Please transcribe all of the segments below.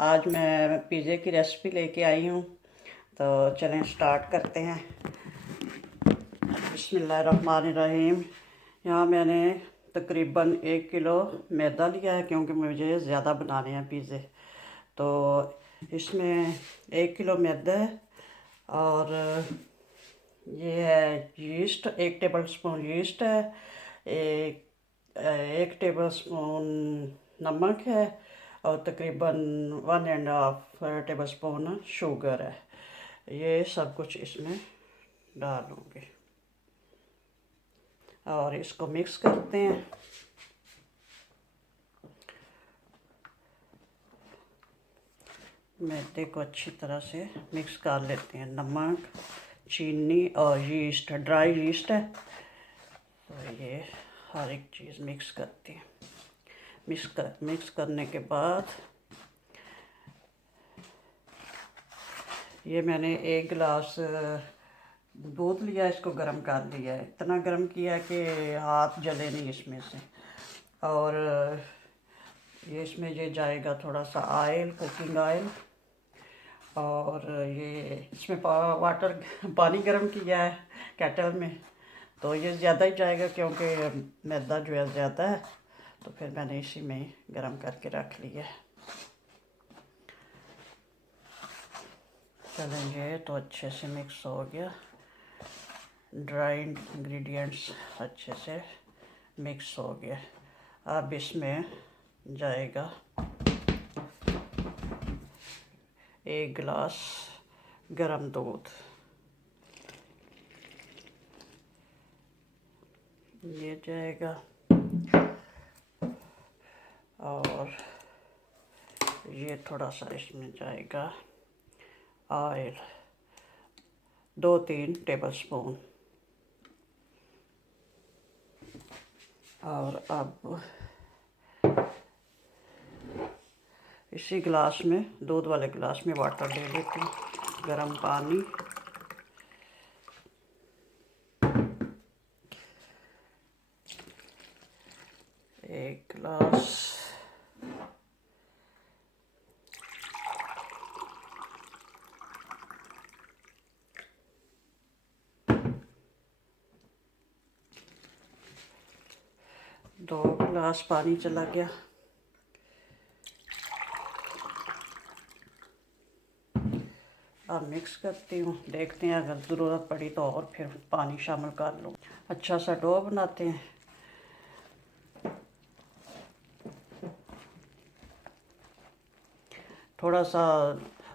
आज मैं पिज़्ज़े की रेसिपी लेके आई हूँ। तो चलें स्टार्ट करते हैं। बिस्मिल्लाहिर्रहमानिर्रहीम। यहाँ मैंने तकरीबन 1 किलो मैदा लिया है क्योंकि मुझे ज़्यादा बनाने हैं पिज़्ज़े। तो इसमें 1 किलो मैदा है और ये है यीस्ट, 1 टेबल स्पून यीस्ट है, एक 1 टेबल स्पून नमक है और तकरीबन 1.5 टेबल स्पून शुगर है। ये सब कुछ इसमें डालूँगी और इसको मिक्स करते हैं। मैदे को अच्छी तरह से मिक्स कर लेते हैं। नमक, चीनी और यीस्ट, ड्राई यीस्ट है, तो ये हर एक चीज़ मिक्स करते हैं। मिक्स करने के बाद ये मैंने 1 गिलास दूध लिया, इसको गर्म कर लिया है। इतना गर्म किया है कि हाथ जले नहीं इसमें से। और ये इसमें ये जाएगा थोड़ा सा ऑयल, कुकिंग ऑयल, और ये इसमें पानी गर्म किया है केटल में, तो ये ज़्यादा ही जाएगा क्योंकि मैदा जो है ज़्यादा है, तो फिर मैंने इसी में गर्म करके रख लिया है। चलेंगे तो अच्छे से मिक्स हो गया। ड्राई इंग्रेडिएंट्स अच्छे से मिक्स हो गया। अब इसमें जाएगा 1 गिलास गरम दूध। ये जाएगा और ये थोड़ा सा इसमें जाएगा ऑयल, 2-3 टेबलस्पून। और अब इसी गिलास में, दूध वाले गिलास में वाटर ले लेती हूँ, गर्म पानी। एक गिलास, दो गिलास पानी चला गया। अब मिक्स करती हूँ, देखते हैं अगर ज़रूरत पड़ी तो और फिर पानी शामिल कर लूँ। अच्छा सा डो बनाते हैं। थोड़ा सा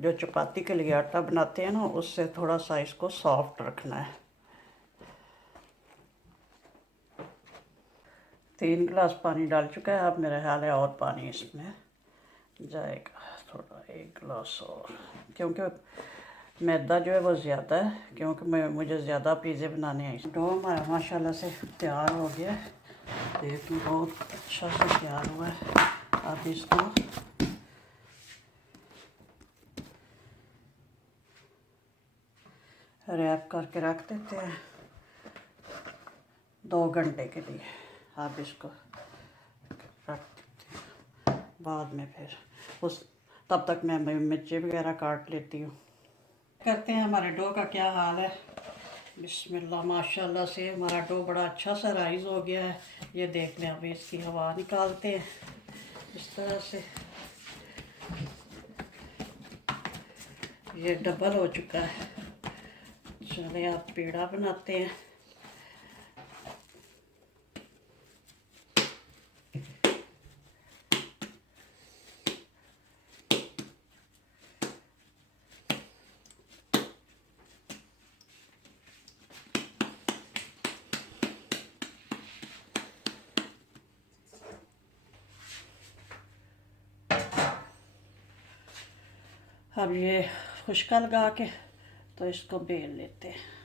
जो चपाती के लिए आटा बनाते हैं ना, उससे थोड़ा सा इसको सॉफ्ट रखना है। 3 गिलास पानी डाल चुका है, अब मेरा ख्याल है और पानी इसमें जाएगा, थोड़ा 1 गिलास और, क्योंकि मैदा जो है वो ज़्यादा है, क्योंकि मुझे ज़्यादा पिज़्ज़े बनाने हैं। डो हमारा माशाल्लाह से तैयार हो गया है, देखिए बहुत अच्छा से तैयार हुआ है। अब इसको रैप करके रख देते हैं 2 घंटे के लिए। अब इसको रख देते हैं, बाद में फिर तब तक मैं मिर्ची वगैरह काट लेती हूँ। करते हैं हमारे डो का क्या हाल है। बिस्मिल्लाह, माशाल्लाह से हमारा डो बड़ा अच्छा सा राइज हो गया है। ये देख लें, अभी इसकी हवा निकालते हैं इस तरह से। ये डबल हो चुका है। चलिए आप पेड़ा बनाते हैं। अब ये खुशका लगा के तो इसको बेल लेते हैं।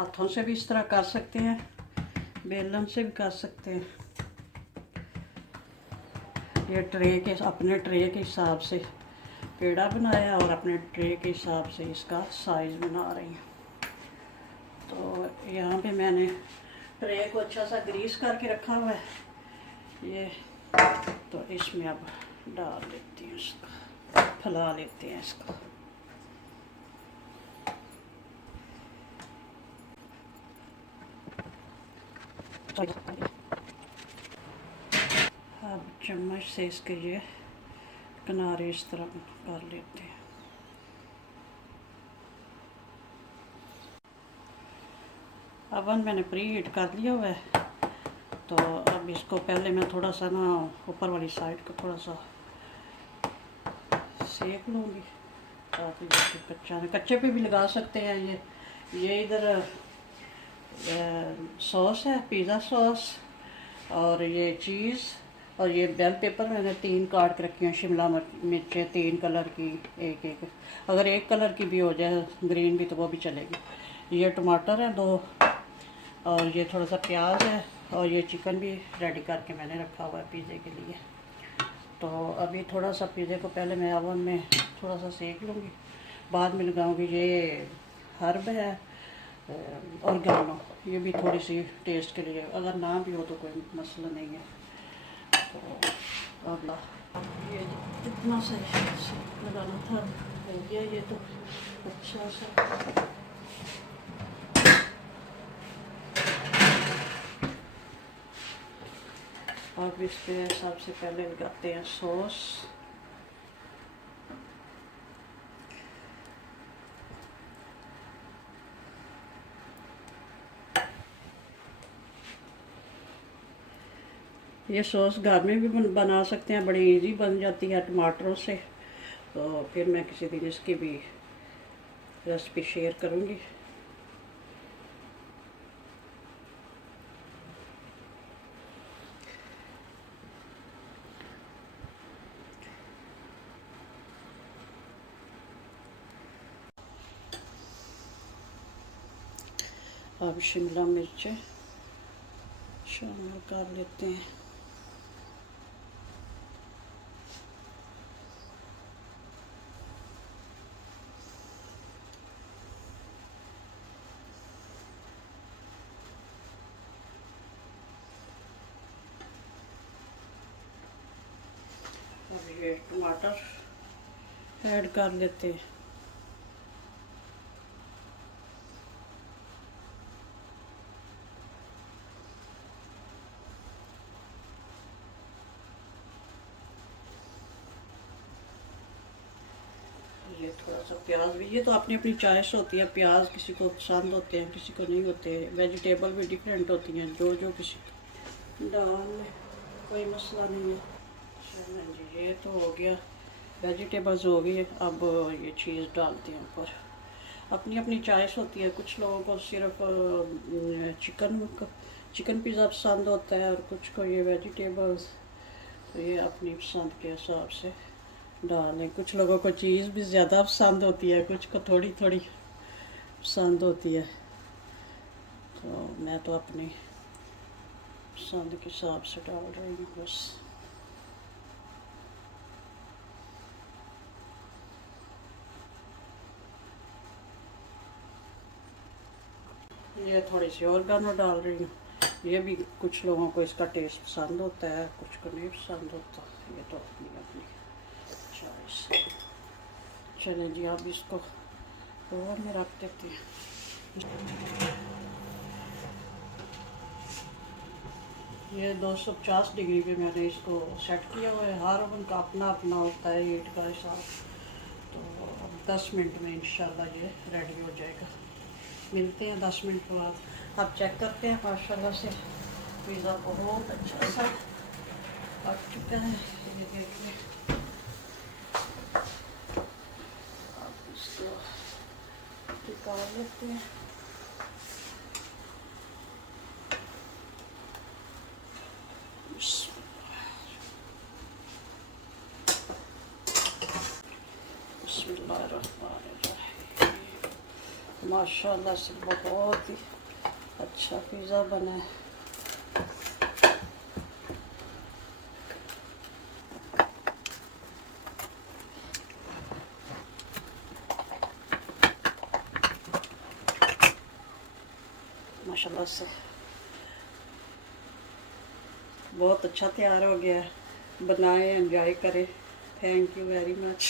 हाथों से भी इस तरह कर सकते हैं, बेलन से भी कर सकते हैं। ये ट्रे के अपने ट्रे के हिसाब से पेड़ा बनाया और अपने ट्रे के हिसाब से इसका साइज़ बना रही हूँ। तो यहाँ पे मैंने ट्रे को अच्छा सा ग्रीस करके रखा हुआ है ये। तो इसमें अब डाल लेती हूँ इसको, फैला लेते हैं इसको। अब चम्मच से इसके ये किनारे इस तरह कर लेते हैं। अवन मैंने प्री हीट कर लिया हुआ है। तो अब इसको पहले मैं थोड़ा सा ना ऊपर वाली साइड को थोड़ा सा सेक लूँगी ताकि कच्चा नहीं, कच्चे पे भी लगा सकते हैं। ये इधर सॉस है, पिज़्ज़ा सॉस, और ये चीज़, और ये बेल पेपर मैंने 3 काट के रखी हैं। शिमला मिर्चें 3 कलर की, एक एक, अगर एक कलर की भी हो जाए ग्रीन भी तो वो भी चलेगी। ये टमाटर है 2, और ये थोड़ा सा प्याज है, और ये चिकन भी रेडी करके मैंने रखा हुआ है पिज़्ज़े के लिए। तो अभी थोड़ा सा पिज़्ज़े को पहले मैं ओवन में थोड़ा सा सेक लूँगी, बाद में लगाऊँगी। ये हर्ब है ऑर्गेनो, ये भी थोड़ी सी टेस्ट के लिए, अगर ना भी हो तो कोई मसला नहीं है। तो अब ये जितना सा लगाना था हो गया ये तो अच्छा सा। अब इस पे सबसे पहले लगाते हैं सॉस। ये सॉस घर में भी बना सकते हैं, बड़ी इजी बन जाती है टमाटरों से। तो फिर मैं किसी दिन इसकी भी रेसिपी शेयर करूँगी। अब शिमला मिर्च शामिल कर लेते हैं। अब ये टमाटर ऐड कर लेते हैं। ये थोड़ा सा प्याज भी, ये तो अपनी अपनी चॉइस होती है। प्याज किसी को पसंद होते हैं, किसी को नहीं होते। वेजिटेबल भी डिफरेंट होती हैं, जो जो किसी डाल, कोई मसला नहीं है। चलो जी, ये तो हो गया, वेजिटेबल्स हो गई। अब ये चीज़ डालते हैं ऊपर। अपनी अपनी चॉइस होती है, कुछ लोगों को सिर्फ चिकन पिज़्ज़ा पसंद होता है, और कुछ को ये वेजिटेबल्स। तो ये अपनी पसंद के हिसाब से डालें। कुछ लोगों को चीज़ भी ज़्यादा पसंद होती है, कुछ को थोड़ी थोड़ी पसंद होती है। तो मैं तो अपनी पसंद के हिसाब से डाल रही हूँ बस। ये थोड़ी सी ऑर्गेनो डाल रही हूँ। ये भी कुछ लोगों को इसका टेस्ट पसंद होता है, कुछ को नहीं पसंद होता। ये तो अपनी अपनी चॉइस। चलें जी, अब इसको ओवन में रख देते हैं। ये 250 डिग्री पे मैंने इसको सेट किया हुआ है। हर ओवन का अपना अपना होता है हीट का हिसाब। तो अब 10 मिनट में इंशाल्लाह ये रेडी हो जाएगा। मिलते हैं 10 मिनट के बाद। अब चेक करते हैं। माशाल्लाह से पिज़्ज़ा बहुत अच्छा सा पक चुका है। ये देखिए, अब इसको निकाल लेते हैं। बिस्मिल्लाहिर्रहमानिर्रहीम। माशाल्लाह से बहुत ही अच्छा पिज़्ज़ा बना है। माशाल्लाह से बहुत अच्छा तैयार हो गया है। बनाएं, एंजॉय करें। Thank you very much.